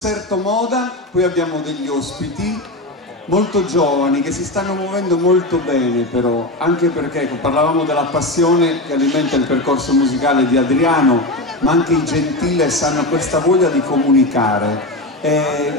Concerto moda, poi abbiamo degli ospiti molto giovani che si stanno muovendo molto bene, però anche perché parlavamo della passione che alimenta il percorso musicale di Adriano, ma anche i Gentile hanno questa voglia di comunicare,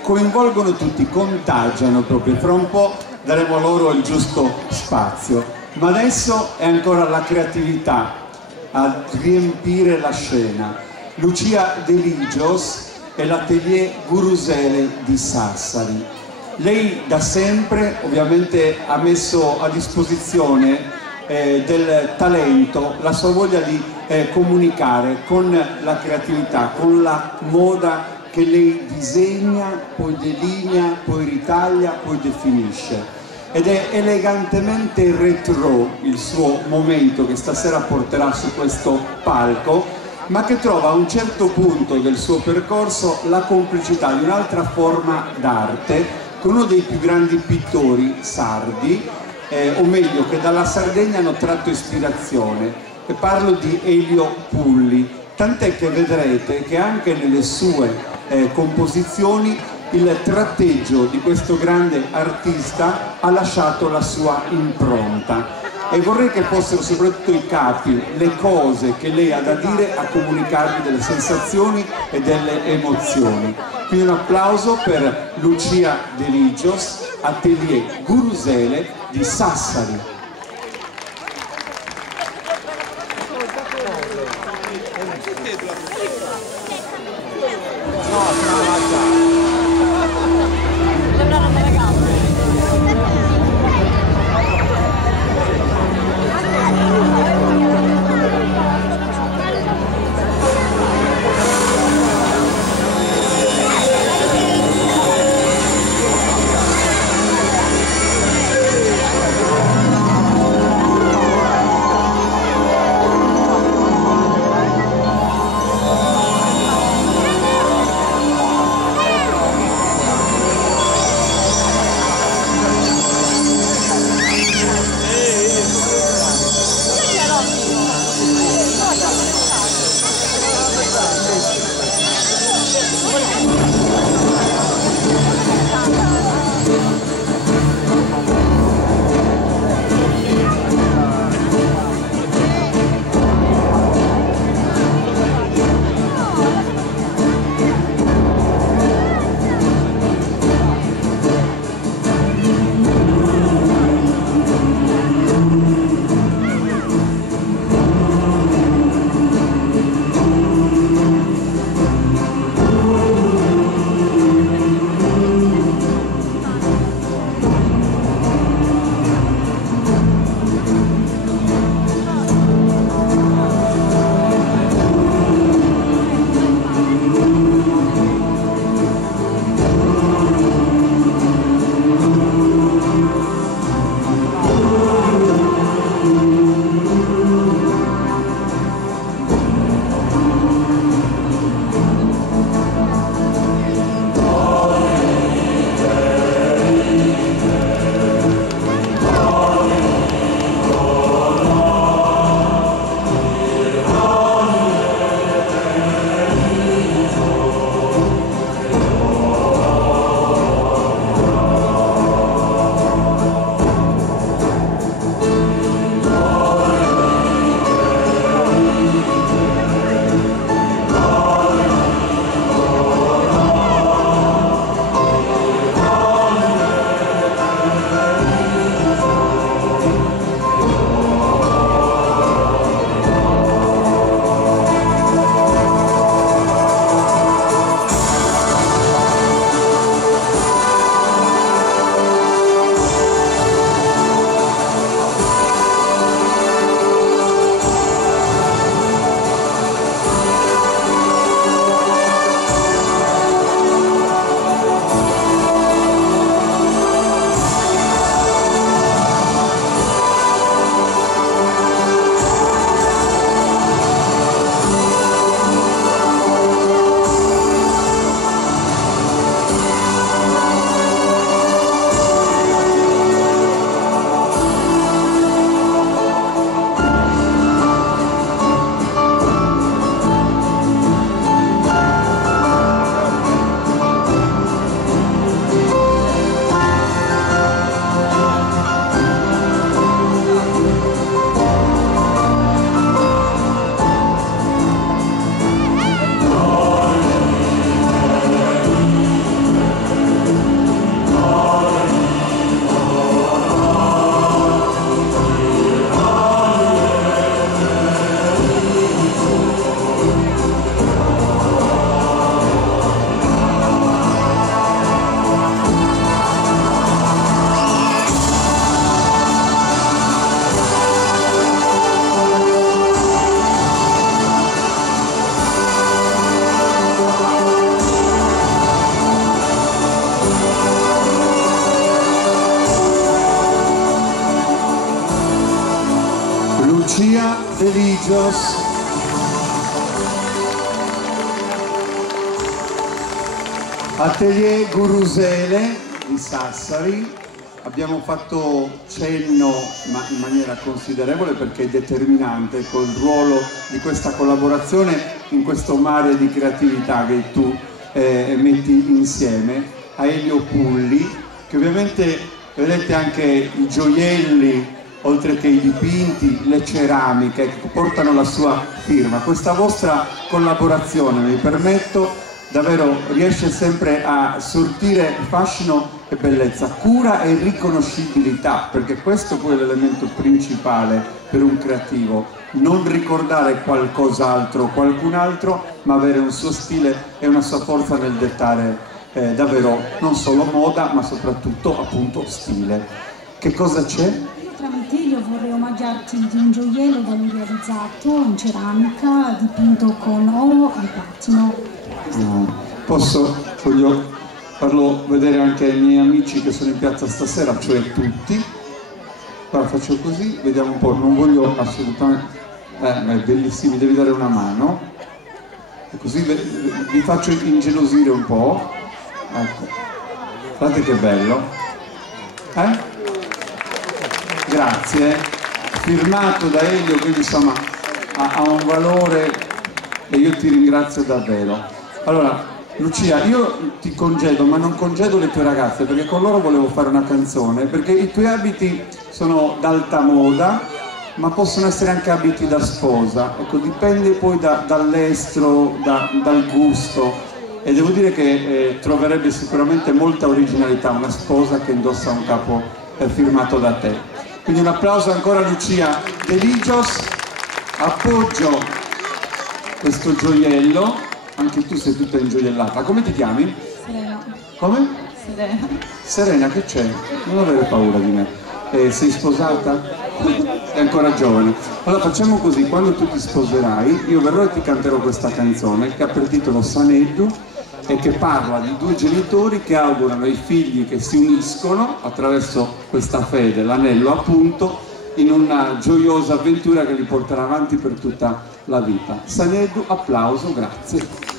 coinvolgono tutti, contagiano proprio. Fra un po' daremo loro il giusto spazio, ma adesso è ancora la creatività a riempire la scena. Lucia De Ligios è l'atelier Gurusele di Sassari. Lei da sempre ovviamente ha messo a disposizione del talento, la sua voglia di comunicare con la creatività, con la moda che lei disegna, poi delinea, poi ritaglia, poi definisce. Ed è elegantemente retro il suo momento che stasera porterà su questo palco, ma che trova a un certo punto del suo percorso la complicità di un'altra forma d'arte con uno dei più grandi pittori sardi, o meglio che dalla Sardegna hanno tratto ispirazione, e parlo di Elio Pulli, tant'è che vedrete che anche nelle sue composizioni il tratteggio di questo grande artista ha lasciato la sua impronta. E vorrei che fossero soprattutto i capi, le cose che lei ha da dire a comunicarvi delle sensazioni e delle emozioni. Quindi un applauso per Lucia De Ligios, atelier Gurusele di Sassari. Delicious, Atelier Gurusele di Sassari. Abbiamo fatto cenno, ma in maniera considerevole perché è determinante col ruolo di questa collaborazione in questo mare di creatività che tu metti insieme, a Elio Pulli, che ovviamente vedete anche i gioielli, oltre che i dipinti, le ceramiche che portano la sua firma. Questa vostra collaborazione, mi permetto, davvero riesce sempre a sortire fascino e bellezza, cura e riconoscibilità, perché questo poi è l'elemento principale per un creativo: non ricordare qualcos'altro, qualcun altro, ma avere un suo stile e una sua forza nel dettare davvero non solo moda, ma soprattutto appunto stile. Che cosa c'è? Tramite io vorrei omaggiarti di un gioiello da lui realizzato in ceramica, dipinto con oro e platino. Voglio farlo vedere anche ai miei amici che sono in piazza stasera, cioè tutti. Ora faccio così, vediamo un po', non voglio assolutamente... ma è bellissimo, mi devi dare una mano. E così vi faccio ingelosire un po'. Ecco, guardate che bello. Grazie. Firmato da Elio, quindi insomma ha un valore e io ti ringrazio davvero. Allora, Lucia, io ti congedo, ma non congedo le tue ragazze, perché con loro volevo fare una canzone, perché i tuoi abiti sono d'alta moda, ma possono essere anche abiti da sposa. Ecco, dipende poi dall'estro, dal gusto, e devo dire che troverebbe sicuramente molta originalità una sposa che indossa un capo firmato da te. Quindi un applauso ancora a Lucia Delicious. Appoggio questo gioiello, anche tu sei tutta ingioiellata. Come ti chiami? Serena. Come? Serena. Serena, che c'è? Non avere paura di me. Sei sposata? È ancora giovane. Allora facciamo così: quando tu ti sposerai io verrò e ti canterò questa canzone che ha per titolo Saneddu e che parla di due genitori che augurano ai figli che si uniscono attraverso questa fede, l'anello appunto, in una gioiosa avventura che li porterà avanti per tutta la vita. Saneddu, applauso, grazie.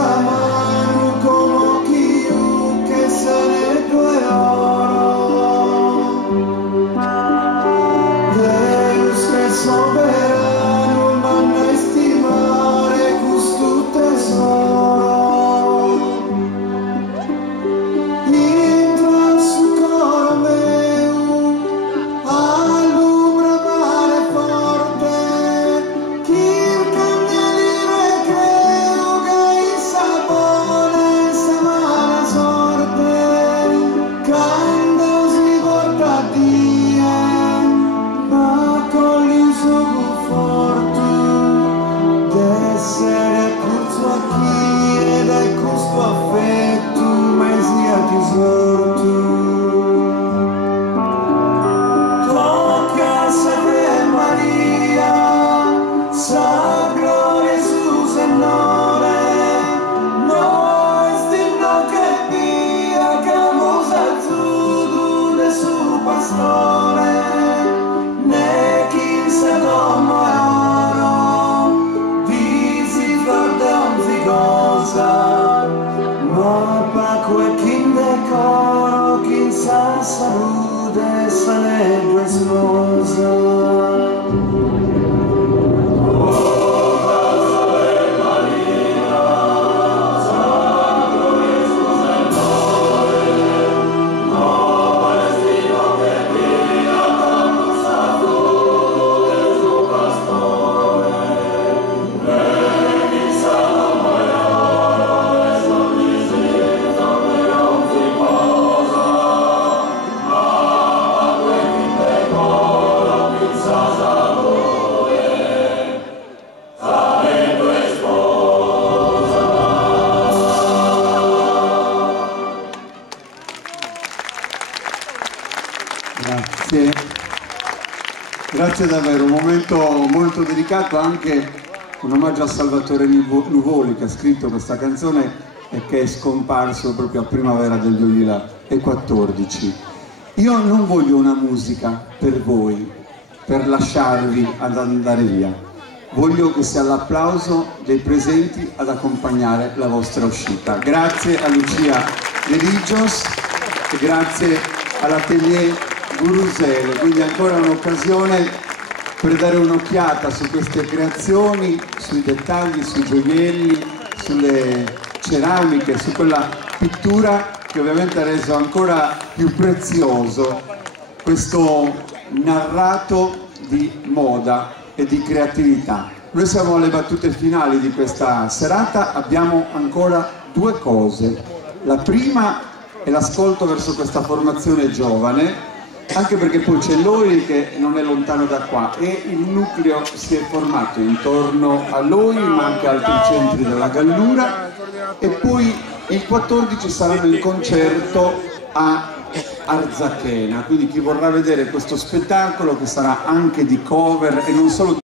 sa mano como chiu che sarebbe oro dello stesso verano manna estimare questo tesoro entra su coro meu all'ombra pare forte chi candeli recreo che il sapone sa mala sorte quando si porta a Dio ma con l'uso conforto d'essere curzo a chi ed è questo affetto mai sia risorto tocca sempre Maria sa gloria su Signore noi stiamo che via camusa zudu de su pastore ne chi se domo e oro visi flor de onzi cosa ma pa quel kin decoro kin sa salute sarebbe sposa Grazie, grazie davvero, un momento molto delicato, anche un omaggio a Salvatore Nuvoli che ha scritto questa canzone e che è scomparso proprio a primavera del 2014. Io non voglio una musica per voi, per lasciarvi ad andare via, voglio che sia l'applauso dei presenti ad accompagnare la vostra uscita. Grazie a Lucia Religios e grazie all'Atelier Gurusele, quindi ancora un'occasione per dare un'occhiata su queste creazioni, sui dettagli, sui gioielli, sulle ceramiche, su quella pittura che ovviamente ha reso ancora più prezioso questo narrato di moda e di creatività. Noi siamo alle battute finali di questa serata, abbiamo ancora due cose. La prima è l'ascolto verso questa formazione giovane, anche perché poi c'è Loi che non è lontano da qua e il nucleo si è formato intorno a Loi, ma anche altri centri della Gallura, e poi il 14 saranno in concerto a Arzachena, quindi chi vorrà vedere questo spettacolo che sarà anche di cover e non solo